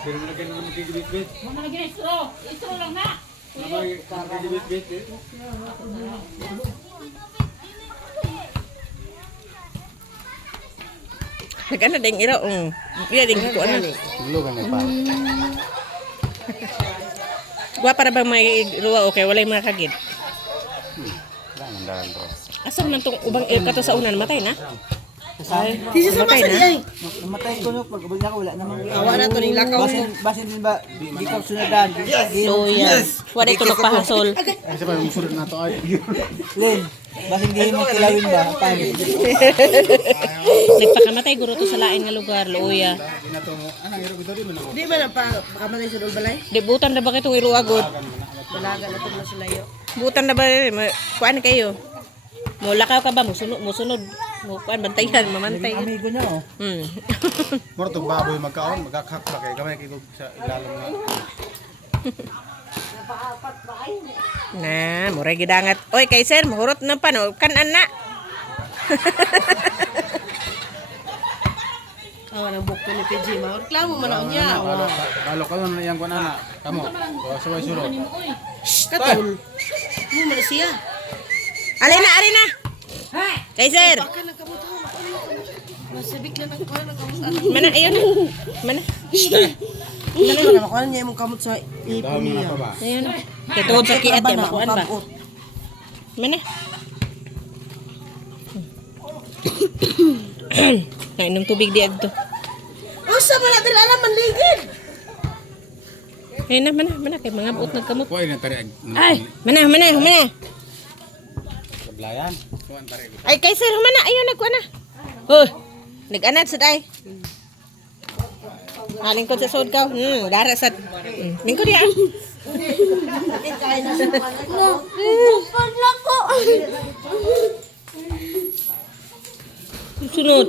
Pero lagyan mo ng kigibit-bit. Mama lagi na straw. Straw lang na. Kigibit-bit eh. Nagana ding ira iya ding ko ana. Lugan na pa. Gwa para bang may ruwa okay walay mga kagid. Lang dalan ro. Asa man tong ubang kato sa unan matay na? Ay, Kasi sa matay masa na. ay. Namatay ko no pag niya ko wala naman. Awa na to ning lakaw. Basin din ba di ko sunadan. So yan. Wala ito nagpahasol. Kasi pa yung musulod na to ay. Len, basin di mo kilawin ba pan. Nagpakamatay guro to sa lain nga lugar, Luya. Ginato mo. Anang iro gito di man ako. Di man pa kamatay sa balay. Di butan na ba kitong iruagod? Dalaga na to na sa layo. Butan na ba kuan kayo? Mo lakaw ka ba mo sunod. Mo kuan bantayan, mamantay. Amigo niya oh. Moro tong baboy magkaon, magakak ba kay gamay kay sa ilalom nga. Na, mura gidangat. Oy, kay sir, mahurot na pa no. Kanan na. Awa nang bukto ni PG ma. Reklamo man ako niya. Balo ka na yang kuan ana. Kamo. Suway sulod. Katul. Mo man siya. Alina. Kay sir. Baka nang kabuto. Nasibik na ng kuan ng kamot. Mana ayun. Mana? Dali na makuha niya imong kamot sa ipon Dahon na niya. pa ba? Ayun. Kay tuod sa kiat ya makuan ba? Mana? Nainom tubig di adto. Usa man natin alam manligid. Ayun na, mana kay mga buot nagkamot. Kuha na tari. Ay, mana. Kablayan. Kuha tari. Ay, kay sir, mana ayun nagkuan na. Hoy, nag-anad sa day. Lingkod sa sod ka. Dara sad. Lingkod ya. Sunod.